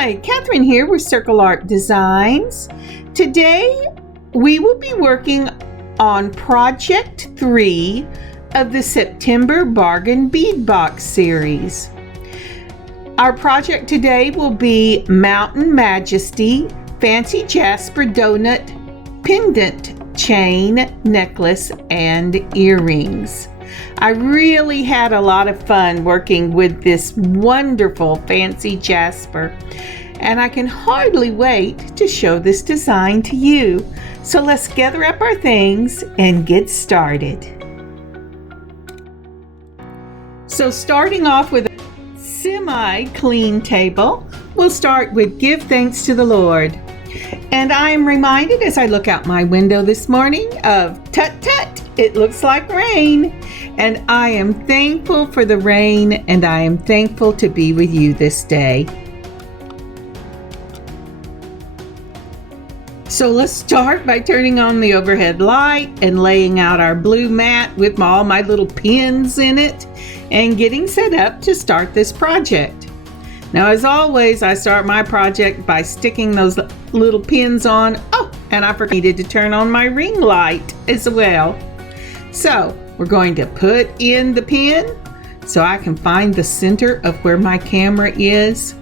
Hi, Kathryn here with Circle Art Designs. Today we will be working on Project 3 of the September Bargain Bead Box series. Our project today will be Mountain Majesty Fancy Jasper Donut Pendant Chain, Necklace, and Earrings. I really had a lot of fun working with this wonderful Fancy Jasper, and I can hardly wait to show this design to you. So let's gather up our things and get started. So starting off with a semi-clean table, we'll start with Give Thanks to the Lord. And I am reminded as I look out my window this morning of tut-tut, it looks like rain. And I am thankful for the rain, and I am thankful to be with you this day. So let's start by turning on the overhead light and laying out our blue mat with all my little pins in it and getting set up to start this project. Now, as always, I start my project by sticking those little pins on. Oh, and I forgot to turn on my ring light as well. So we're going to put in the pin so I can find the center of where my camera is.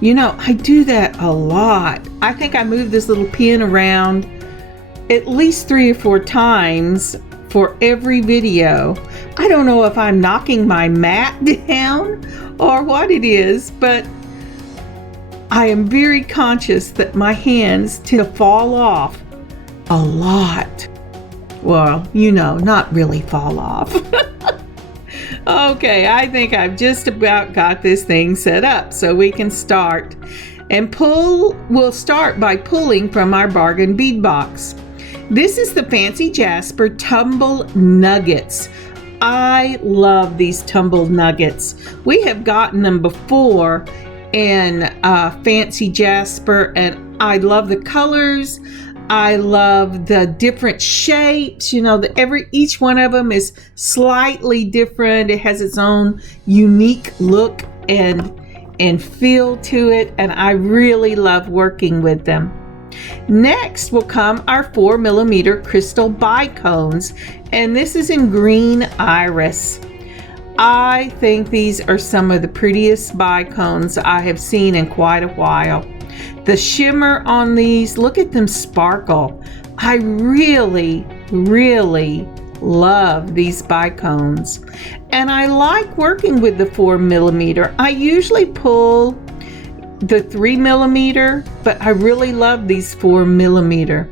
You know, I do that a lot. I think I move this little pin around at least 3 or 4 times for every video. I don't know if I'm knocking my mat down or what it is, but I am very conscious that my hands tend to fall off a lot. Well, you know, not really fall off. Okay, I think I've just about got this thing set up so we can start. And we'll start by pulling from our bargain bead box. This is the Fancy Jasper Tumbled Nuggets. I love these tumbled nuggets. We have gotten them before in Fancy Jasper, and I love the colors. I love the different shapes. You know, each one of them is slightly different. It has its own unique look and feel to it, and I really love working with them. Next will come our 4mm crystal bicones, and this is in green iris. I think these are some of the prettiest bicones I have seen in quite a while. The shimmer on these, look at them sparkle. I really, really love these bicones. And I like working with the 4mm. I usually pull the 3mm, but I really love these 4mm.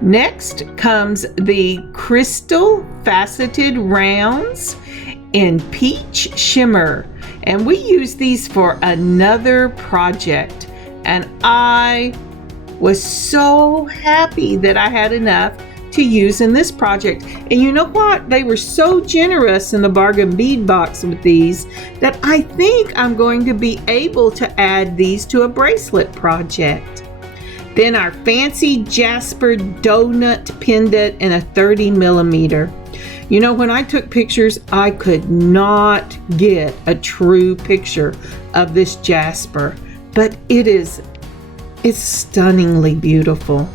Next comes the crystal faceted rounds in peach shimmer. And we use these for another project. And I was so happy that I had enough to use in this project. And you know what? They were so generous in the bargain bead box with these that I think I'm going to be able to add these to a bracelet project. Then our Fancy Jasper Donut Pendant in a 30mm. You know, when I took pictures, I could not get a true picture of this Jasper. But it's stunningly beautiful.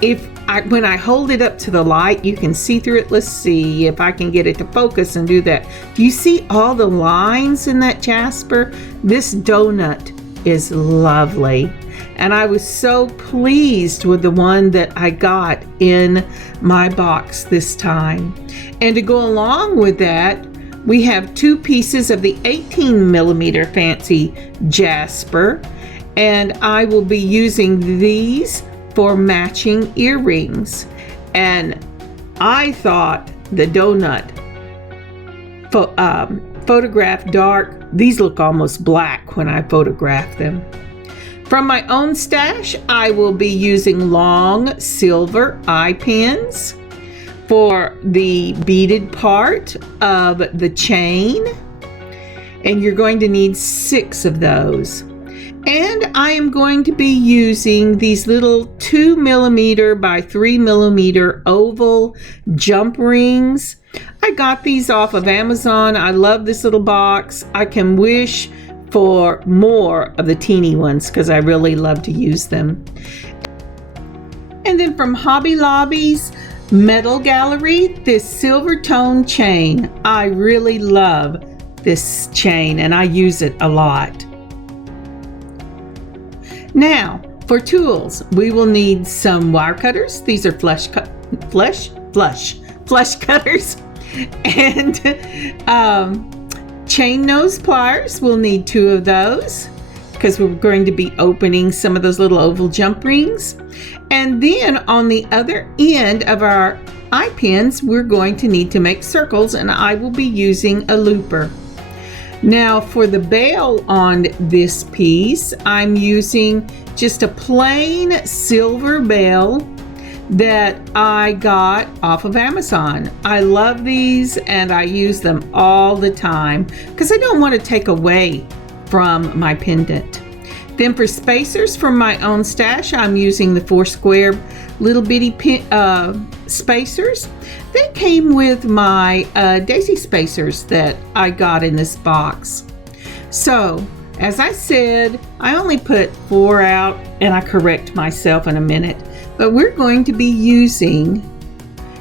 When I hold it up to the light, you can see through it. Let's see if I can get it to focus and do that. Do you see all the lines in that Jasper? This donut is lovely. And I was so pleased with the one that I got in my box this time. And to go along with that, we have 2 pieces of the 18mm Fancy Jasper, and I will be using these for matching earrings. And I thought the donut photographed dark. These look almost black when I photograph them. From my own stash, I will be using long silver eye pins for the beaded part of the chain, and you're going to need 6 of those. And I am going to be using these little 2mm by 3mm oval jump rings. I got these off of Amazon. I love this little box. I can wish for more of the teeny ones because I really love to use them. And then from Hobby Lobby's Metal Gallery, this silver tone chain. I really love this chain and I use it a lot. Now, for tools, we will need some wire cutters. These are flush cutters. And chain nose pliers, we'll need 2 of those because we're going to be opening some of those little oval jump rings. And then on the other end of our eye pins, we're going to need to make circles, and I will be using a looper. Now for the bail on this piece, I'm using just a plain silver bail that I got off of Amazon. I love these and I use them all the time because I don't want to take away from my pendant. Then for spacers from my own stash, I'm using the 4 square little bitty spacers. They came with my daisy spacers that I got in this box. So, as I said, I only put 4 out, and I correct myself in a minute, but we're going to be using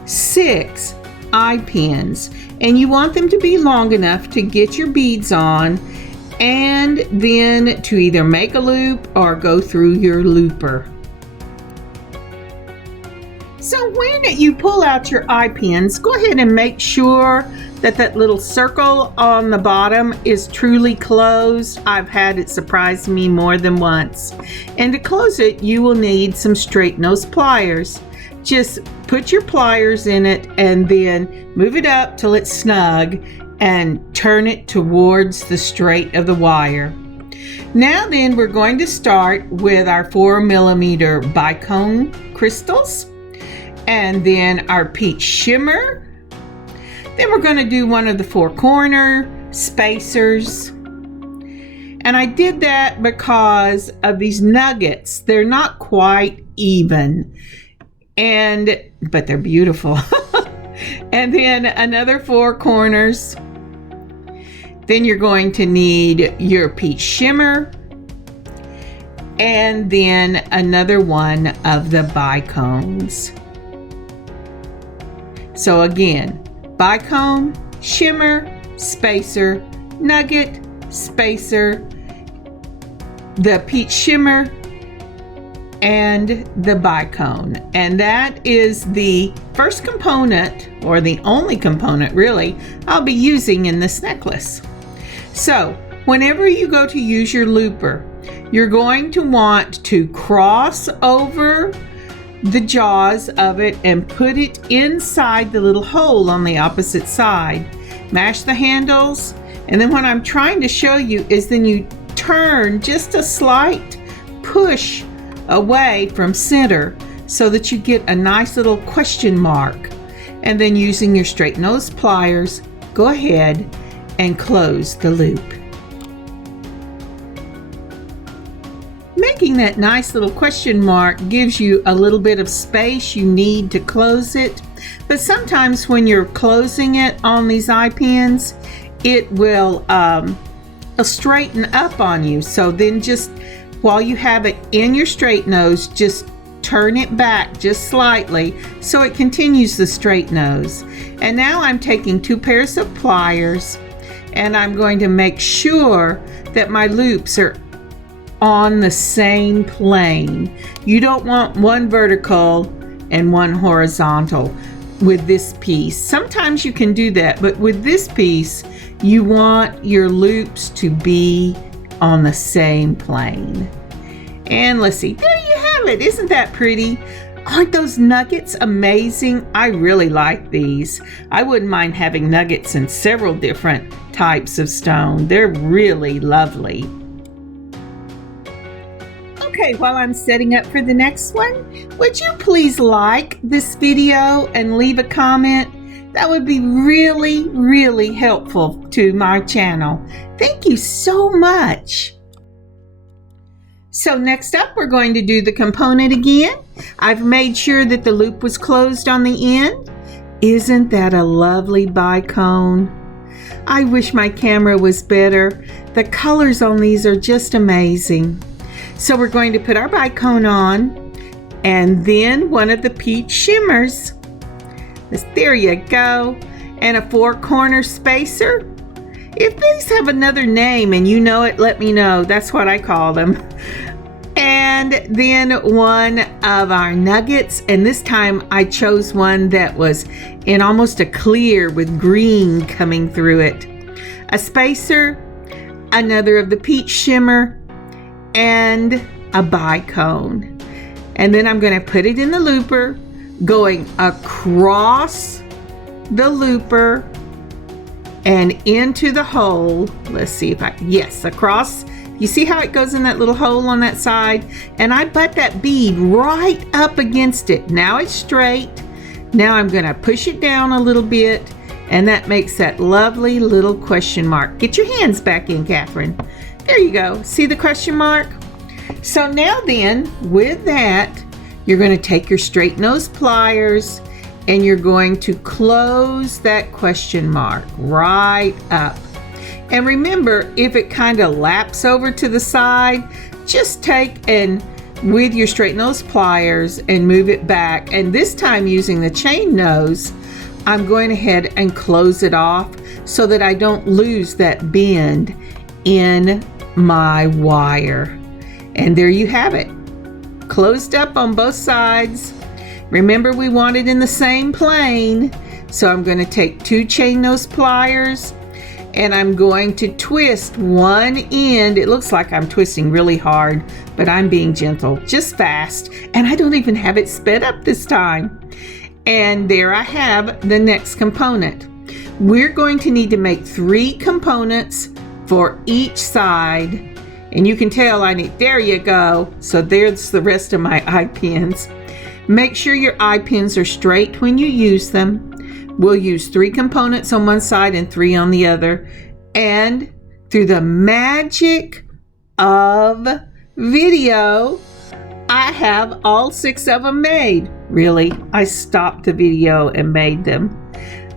6 eye pins, and you want them to be long enough to get your beads on and then to either make a loop or go through your looper. So when you pull out your eye pins, go ahead and make sure that that little circle on the bottom is truly closed. I've had it surprise me more than once. And to close it, you will need some straight nose pliers. Just put your pliers in it and then move it up till it's snug and turn it towards the straight of the wire. Now then, we're going to start with our 4mm Bicone crystals and then our peach shimmer. Then we're going to do one of the 4 corner spacers. And I did that because of these nuggets. They're not quite even, but they're beautiful. And then another 4 corners. Then you're going to need your peach shimmer and then another one of the bicones. So again, bicone, shimmer, spacer, nugget, spacer, the peach shimmer, and the bicone. And that is the first component, or the only component really, I'll be using in this necklace. So whenever you go to use your looper, you're going to want to cross over the jaws of it and put it inside the little hole on the opposite side. Mash the handles, and then what I'm trying to show you is then you turn just a slight push away from center so that you get a nice little question mark. And then using your straight nose pliers, go ahead and close the loop. Making that nice little question mark gives you a little bit of space you need to close it, but sometimes when you're closing it on these eye pins, it will straighten up on you. So then just while you have it in your straight nose, just turn it back just slightly so it continues the straight nose. And now I'm taking 2 pairs of pliers and I'm going to make sure that my loops are on the same plane. You don't want one vertical and one horizontal with this piece. Sometimes you can do that, but with this piece, you want your loops to be on the same plane. And let's see, there you have it. Isn't that pretty? Aren't those nuggets amazing? I really like these. I wouldn't mind having nuggets in several different types of stone. They're really lovely. Okay, while I'm setting up for the next one, would you please like this video and leave a comment? That would be really, really helpful to my channel. Thank you so much. So next up, we're going to do the component again. I've made sure that the loop was closed on the end. Isn't that a lovely bicone? I wish my camera was better. The colors on these are just amazing. So we're going to put our Bicone on, and then one of the peach shimmers. There you go. And a 4-corner spacer. If these have another name and you know it, let me know. That's what I call them. And then one of our nuggets, and this time I chose one that was in almost a clear with green coming through it. A spacer, another of the peach shimmer, and a Bicone. And then I'm going to put it in the looper, going across the looper and into the hole. Let's see if yes, across. You see how it goes in that little hole on that side? And I butt that bead right up against it. Now it's straight. Now I'm going to push it down a little bit, and that makes that lovely little question mark. Get your hands back in, Kathryn. There you go. See the question mark? So now then, with that, you're going to take your straight nose pliers and you're going to close that question mark right up. And remember, if it kind of laps over to the side, just take and with your straight nose pliers and move it back. And this time using the chain nose, I'm going ahead and close it off so that I don't lose that bend in my wire. And there you have it, closed up on both sides. Remember, we want it in the same plane, so I'm going to take 2 chain nose pliers and I'm going to twist one end. It looks like I'm twisting really hard, but I'm being gentle, just fast, and I don't even have it sped up this time. And there I have the next component. We're going to need to make 3 components for each side. And you can tell I need, there you go. So there's the rest of my eye pins. Make sure your eye pins are straight when you use them. We'll use 3 components on one side and 3 on the other. And through the magic of video, I have all 6 of them made. Really, I stopped the video and made them.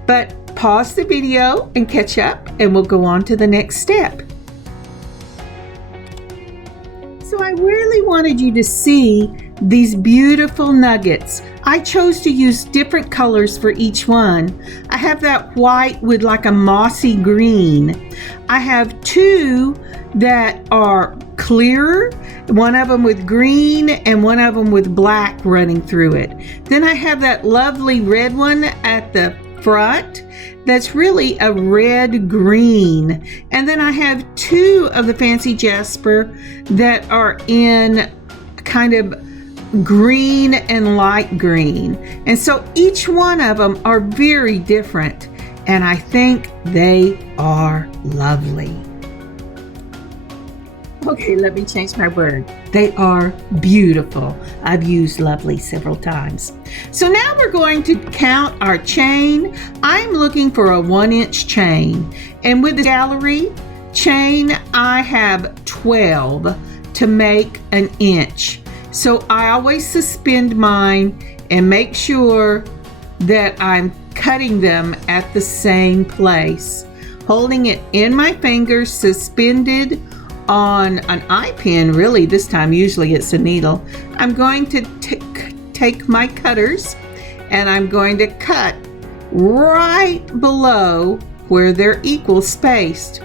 But pause the video and catch up, and we'll go on to the next step. So I really wanted you to see these beautiful nuggets. I chose to use different colors for each one. I have that white with like a mossy green. I have 2 that are clearer, one of them with green and one of them with black running through it. Then I have that lovely red one at the front that's really a red green. And then I have 2 of the Fancy Jasper that are in kind of green and light green. And so each one of them are very different, and I think they are lovely. Okay, let me change my word. They are beautiful. I've used lovely several times. So now we're going to count our chain. I'm looking for a 1-inch chain. And with the gallery chain, I have 12 to make an inch. So I always suspend mine and make sure that I'm cutting them at the same place. Holding it in my fingers, suspended on an eye pin, really this time, usually it's a needle. I'm going to take my cutters and I'm going to cut right below where they're equal spaced.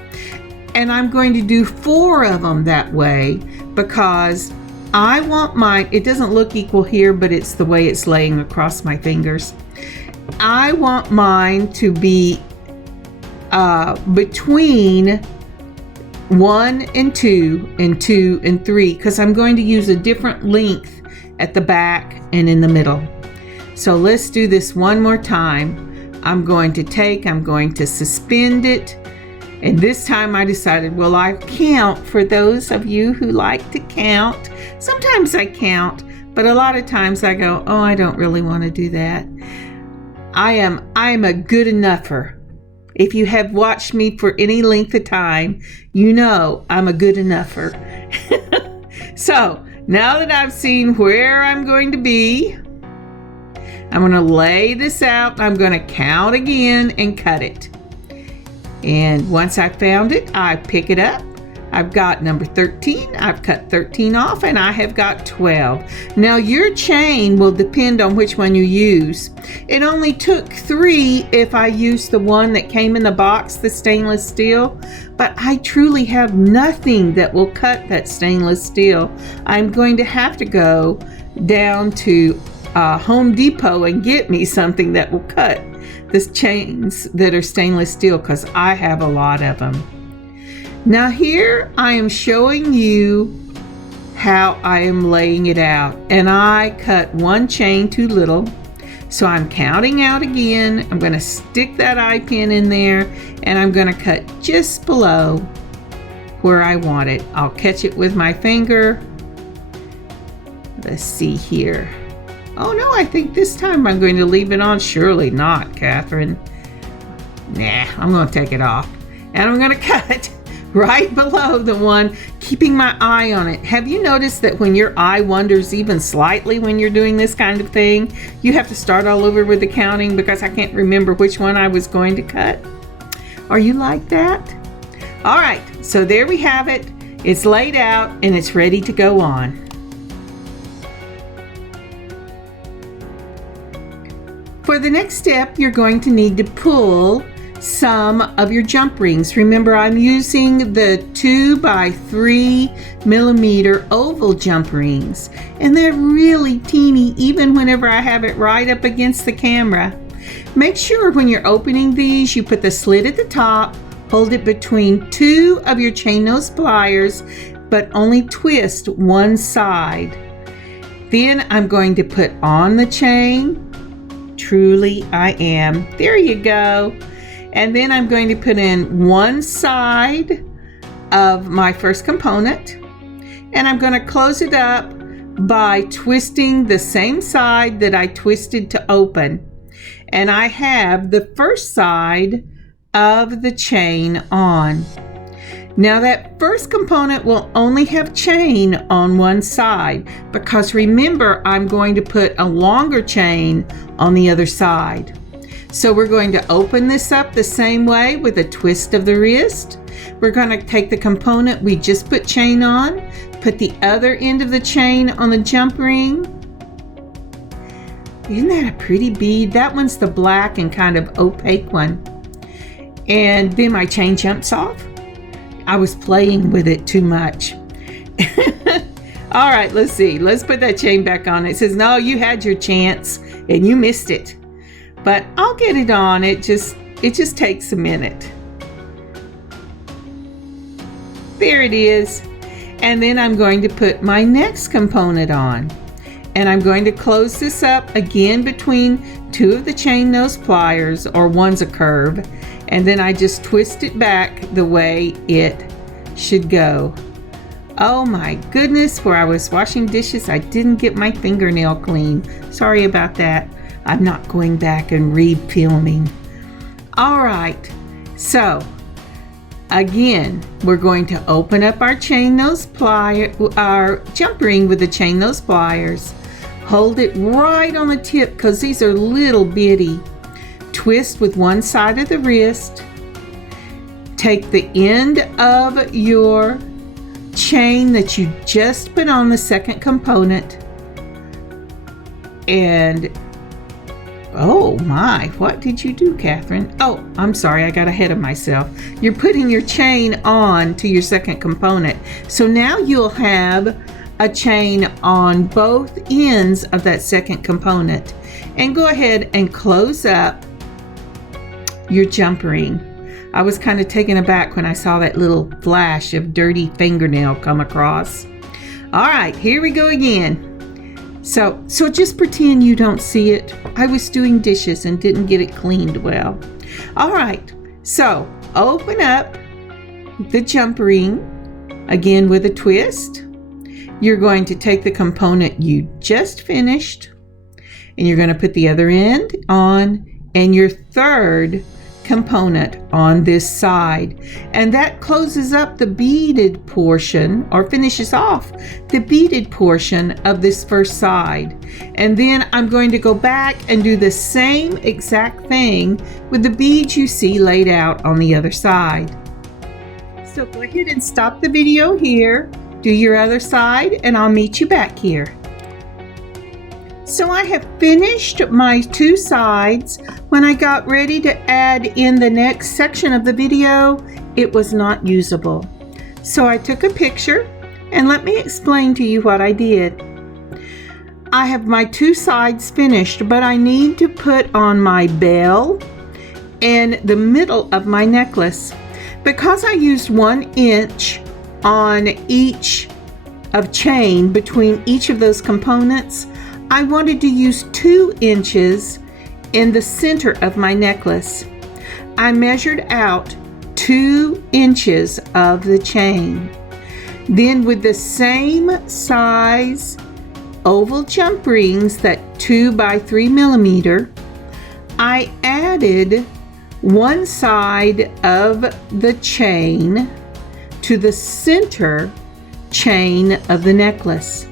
And I'm going to do 4 of them that way because I want mine, it doesn't look equal here, but it's the way it's laying across my fingers. I want mine to be between 1 and 2 and 2 and 3 because I'm going to use a different length at the back and in the middle. So let's do this one more time. I'm going to suspend it. And this time I decided, well, I count for those of you who like to count. Sometimes I count, but a lot of times I go, oh, I don't really want to do that. I am a good enougher. If you have watched me for any length of time, you know I'm a good enougher. So now that I've seen where I'm going to be, I'm going to lay this out. I'm going to count again and cut it. And once I found it, I pick it up, I've got number 13, I've cut 13 off, and I have got 12. Now your chain will depend on which one you use. It only took 3 if I used the one that came in the box, the stainless steel, but I truly have nothing that will cut that stainless steel. I'm going to have to go down to Home Depot and get me something that will cut the chains that are stainless steel, because I have a lot of them. Now here I am showing you how I am laying it out, and I cut one chain too little, so I'm counting out again. I'm going to stick that eye pin in there, and I'm going to cut just below where I want it. I'll catch it with my finger. Let's see here. Oh no, I think this time I'm going to leave it on. Surely not, Kathryn. Nah, I'm going to take it off, and I'm going to cut right below the one, keeping my eye on it. Have you noticed that when your eye wanders even slightly when you're doing this kind of thing, you have to start all over with the counting because I can't remember which one I was going to cut? Are you like that? All right, so there we have it. It's laid out and it's ready to go on. For the next step, you're going to need to pull some of your jump rings. Remember, I'm using the 2 by 3 millimeter oval jump rings, and they're really teeny even whenever I have it right up against the camera. Make sure when you're opening these, you put the slit at the top, hold it between 2 of your chain nose pliers, but only twist one side. Then I'm going to put on the chain. Truly I am. There you go. And then I'm going to put in one side of my first component, and I'm going to close it up by twisting the same side that I twisted to open. And I have the first side of the chain on. Now that first component will only have chain on one side, because remember, I'm going to put a longer chain on the other side. So we're going to open this up the same way with a twist of the wrist. We're going to take the component we just put chain on, put the other end of the chain on the jump ring. Isn't that a pretty bead? That one's the black and kind of opaque one. And then my chain jumps off. I was playing with it too much. All right, let's see. Let's put that chain back on. It says, no, you had your chance and you missed it. But I'll get it on. It just takes a minute. There it is. And then I'm going to put my next component on. And I'm going to close this up again between 2 of the chain nose pliers, or one's a curve. And then I just twist it back the way it should go. Oh my goodness, where I was washing dishes, I didn't get my fingernail clean. Sorry about that. I'm not going back and refilming. All right, so again, we're going to open up our chain nose plier, our jump ring with the chain nose pliers. Hold it right on the tip because these are little bitty. Twist with one side of the wrist. Take the end of your chain that you just put on the second component, and oh my, what did you do, Kathryn? Oh, I'm sorry, I got ahead of myself. You're putting your chain on to your second component. So now you'll have a chain on both ends of that second component. And go ahead and close up your jump ring. I was kind of taken aback when I saw that little flash of dirty fingernail come across. All right, here we go again. So just pretend you don't see it. I was doing dishes and didn't get it cleaned well. All right, so open up the jump ring, again with a twist. You're going to take the component you just finished, and you're going to put the other end on, and your third component on this side, and that closes up the beaded portion, or finishes off the beaded portion of this first side. And then I'm going to go back and do the same exact thing with the beads you see laid out on the other side. So go ahead and stop the video here, do your other side, and I'll meet you back here. So I have finished my two sides. When I got ready to add in the next section of the video, it was not usable. So I took a picture, and let me explain to you what I did. I have my two sides finished, but I need to put on my bell and the middle of my necklace. Because I used 1 inch on each of chain between each of those components, I wanted to use 2 inches in the center of my necklace. I measured out 2 inches of the chain. Then with the same size oval jump rings, that 2 by 3 millimeter, I added one side of the chain to the center chain of the necklace.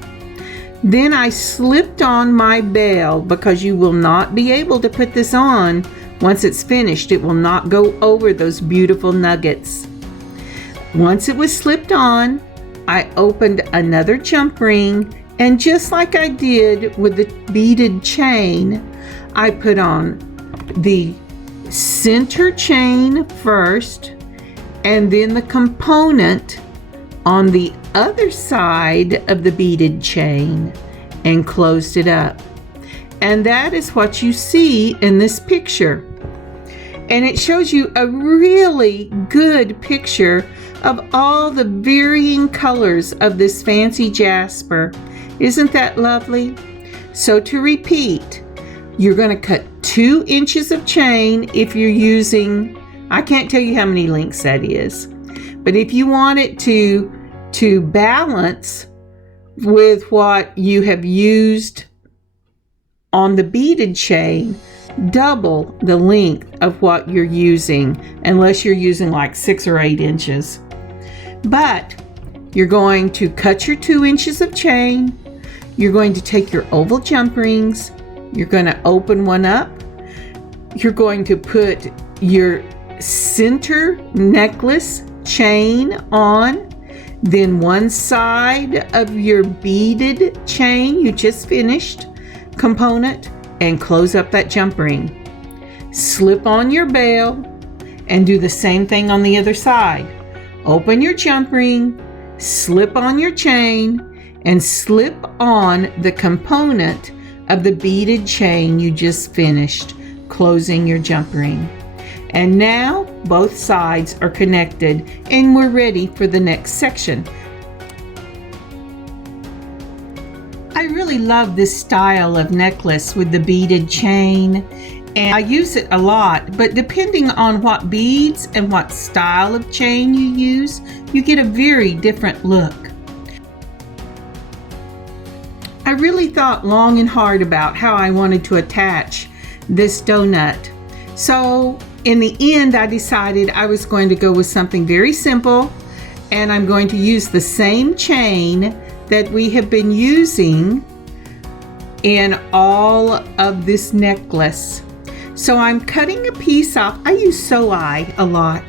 Then I slipped on my bell, because you will not be able to put this on once it's finished. It will not go over those beautiful nuggets. Once it was slipped on, I opened another jump ring, and just like I did with the beaded chain, I put on the center chain first, and then the component on the other side of the beaded chain, and closed it up. And that is what you see in this picture. And it shows you a really good picture of all the varying colors of this fancy jasper. Isn't that lovely? So to repeat, you're going to cut 2 inches of chain if you're using, I can't tell you how many links that is, but if you want it to balance with what you have used on the beaded chain, double the length of what you're using, unless you're using like 6 or 8 inches. But you're going to cut your 2 inches of chain. You're going to take your oval jump rings. You're going to open one up. You're going to put your center necklace chain on, then one side of your beaded chain you just finished component, and close up that jump ring. Slip on your bell and do the same thing on the other side. Open your jump ring, slip on your chain, and slip on the component of the beaded chain you just finished, closing your jump ring. And now both sides are connected, and we're ready for the next section. I really love this style of necklace with the beaded chain, and I use it a lot, but depending on what beads and what style of chain you use, you get a very different look. I really thought long and hard about how I wanted to attach this donut. So in the end, I decided I was going to go with something very simple, and I'm going to use the same chain that we have been using in all of this necklace. So I'm cutting a piece off. I use sew-eye a lot.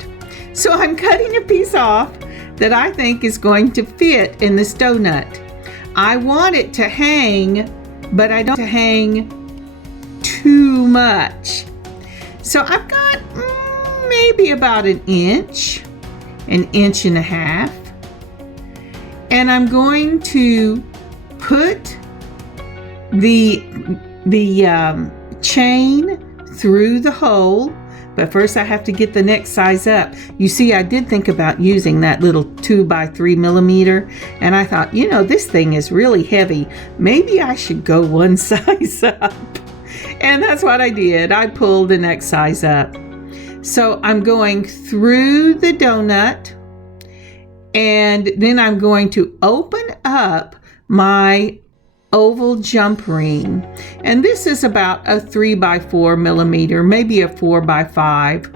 So I'm cutting a piece off that I think is going to fit in this donut. I want it to hang, but I don't want it to hang too much. So I've got maybe about an inch and a half. And I'm going to put the chain through the hole, but first I have to get the next size up. You see, I did think about using that little 2 by 3 millimeter, and I thought, you know, this thing is really heavy. Maybe I should go one size up. And that's what I did. I pulled the next size up. So I'm going through the donut, and then I'm going to open up my oval jump ring. And this is about a 3 by 4 millimeter, maybe a 4 by 5.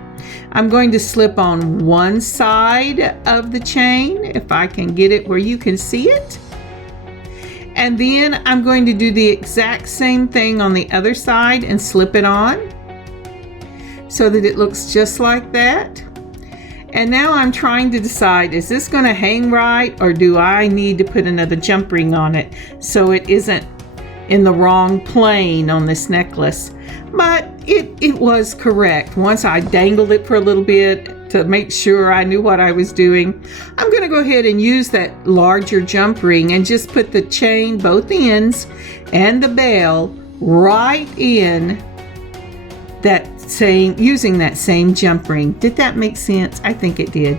I'm going to slip on one side of the chain, if I can get it where you can see it. And then I'm going to do the exact same thing on the other side and slip it on so that it looks just like that. And now I'm trying to decide, is this going to hang right, or do I need to put another jump ring on it so it isn't in the wrong plane on this necklace? But it was correct. Once I dangled it for a little bit to make sure I knew what I was doing, I'm going to go ahead and use that larger jump ring and just put the chain, both ends, and the bell right in that same, using that same jump ring. Did that make sense? I think it did.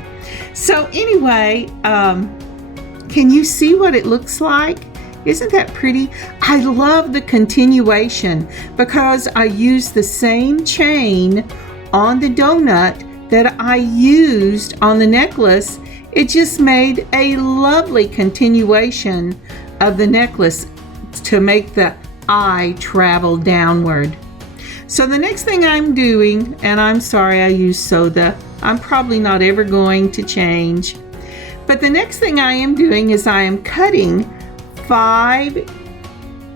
So anyway, can you see what it looks like? Isn't that pretty? I love the continuation because I used the same chain on the donut that I used on the necklace. It just made a lovely continuation of the necklace to make the eye travel downward. So the next thing I'm doing, and I'm sorry I used soda, I'm probably not ever going to change, but the next thing I am doing is I am cutting 5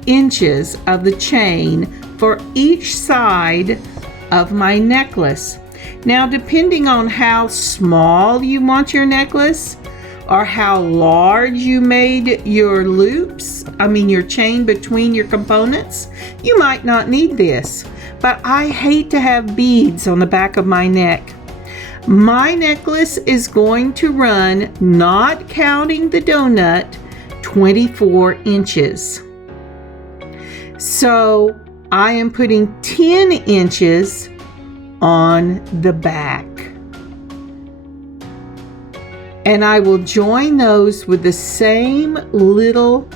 inches of the chain for each side of my necklace. Now, depending on how small you want your necklace or how large you made your loops, your chain between your components, you might not need this. But I hate to have beads on the back of my neck. My necklace is going to run, not counting the donut, 24 inches. So I am putting 10 inches on the back. And I will join those with the same little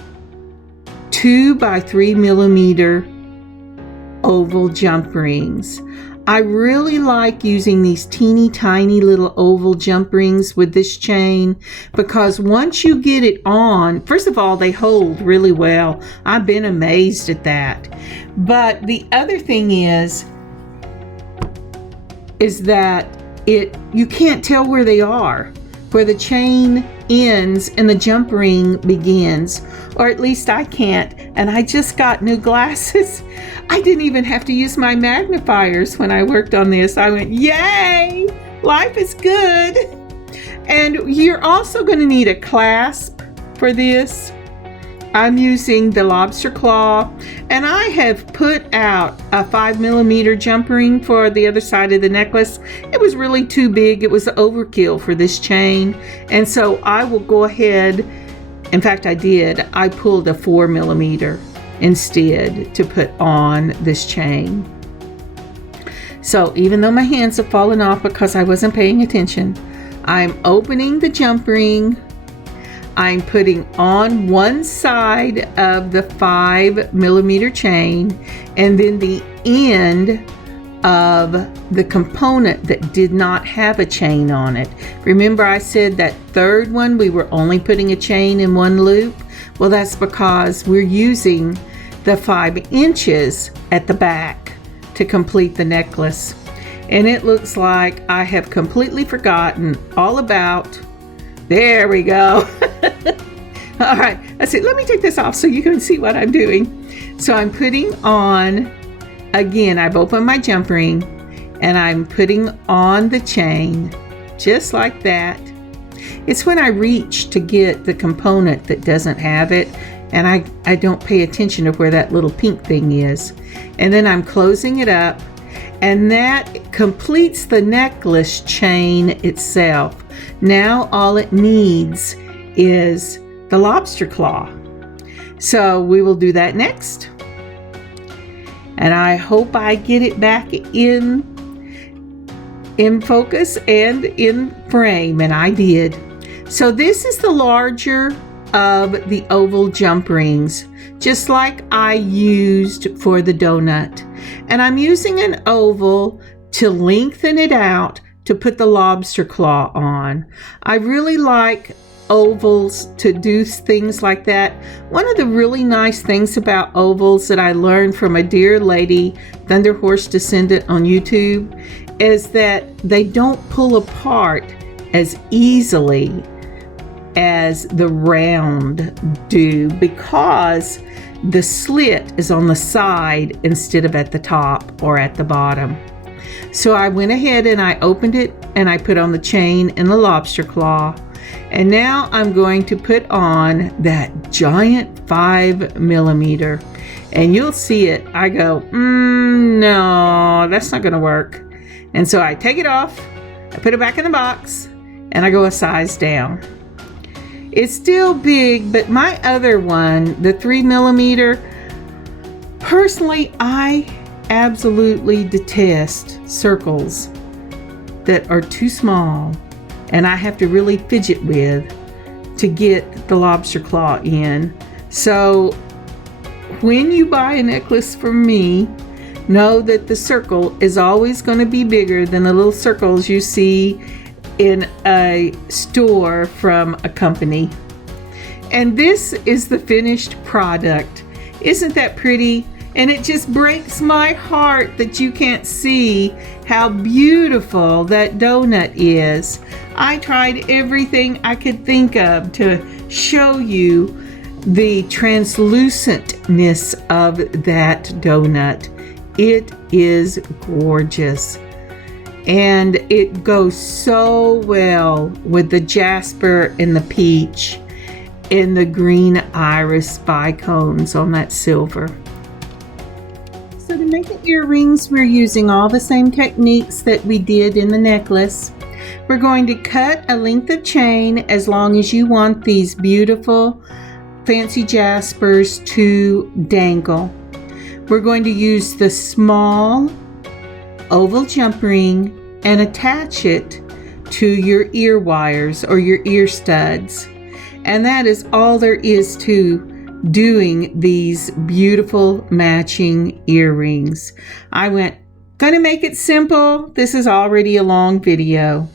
2 by 3 millimeter oval jump rings. I really like using these teeny tiny little oval jump rings with this chain because once you get it on, first of all, they hold really well. I've been amazed at that. But the other thing is that you can't tell where they are, where the chain ends and the jump ring begins, or at least I can't. And I just got new glasses. I didn't even have to use my magnifiers when I worked on this. I went, yay, life is good. And you're also going to need a clasp for this. I'm using the lobster claw, and I have put out a 5 millimeter jump ring for the other side of the necklace. It was really too big. It was overkill for this chain. And so I will go ahead, in fact I did, I pulled a 4 millimeter instead to put on this chain. So even though my hands have fallen off because I wasn't paying attention, I'm opening the jump ring. I'm putting on one side of the 5 millimeter chain and then the end of the component that did not have a chain on it. Remember I said that third one we were only putting a chain in one loop? Well, that's because we're using the 5 inches at the back to complete the necklace. And it looks like I have completely forgotten all about, there we go. All right, that's it. Let me take this off so you can see what I'm doing. So I'm putting on, again, I've opened my jump ring and I'm putting on the chain just like that. It's when I reach to get the component that doesn't have it, and I don't pay attention to where that little pink thing is. And then I'm closing it up, and that completes the necklace chain itself. Now all it needs is the lobster claw. So we will do that next. And I hope I get it back in focus and in frame, and I did. So this is the larger of the oval jump rings, just like I used for the donut. And I'm using an oval to lengthen it out to put the lobster claw on. I really like ovals to do things like that. One of the really nice things about ovals that I learned from a dear lady, Thunder Horse Descendant on YouTube, is that they don't pull apart as easily as the round do because the slit is on the side instead of at the top or at the bottom. So I went ahead and I opened it and I put on the chain and the lobster claw. And now I'm going to put on that giant 5mm. And you'll see it. I go, no, that's not going to work. And so I take it off, I put it back in the box, and I go a size down. It's still big, but my other one, the 3mm, personally, I absolutely detest circles that are too small and I have to really fidget with to get the lobster claw in. So when you buy a necklace from me, know that the circle is always going to be bigger than the little circles you see in a store from a company. And this is the finished product. Isn't that pretty? And it just breaks my heart that you can't see how beautiful that donut is. I tried everything I could think of to show you the translucentness of that donut. It is gorgeous. And it goes so well with the jasper and the peach and the green iris bicones on that silver. So to make the earrings, we're using all the same techniques that we did in the necklace. We're going to cut a length of chain as long as you want these beautiful Fancy Jaspers to dangle. We're going to use the small oval jump ring and attach it to your ear wires or your ear studs. And that is all there is to doing these beautiful matching earrings. I went, gonna make it simple. This is already a long video.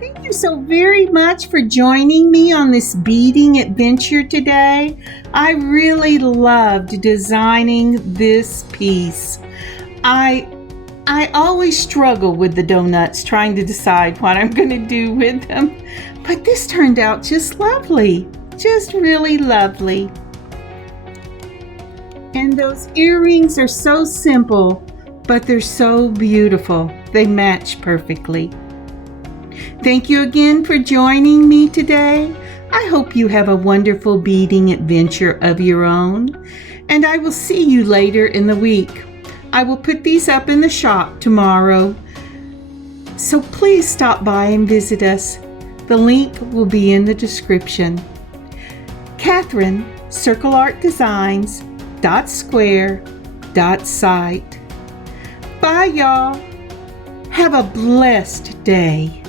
Thank you so very much for joining me on this beading adventure today. I really loved designing this piece. I always struggle with the donuts, trying to decide what I'm going to do with them, but this turned out just lovely, just really lovely. And those earrings are so simple, but they're so beautiful. They match perfectly. Thank you again for joining me today. I hope you have a wonderful beading adventure of your own, and I will see you later in the week. I will put these up in the shop tomorrow, so please stop by and visit us. The link will be in the description. Kathryn, circleartdesigns.square.site. Bye, y'all. Have a blessed day.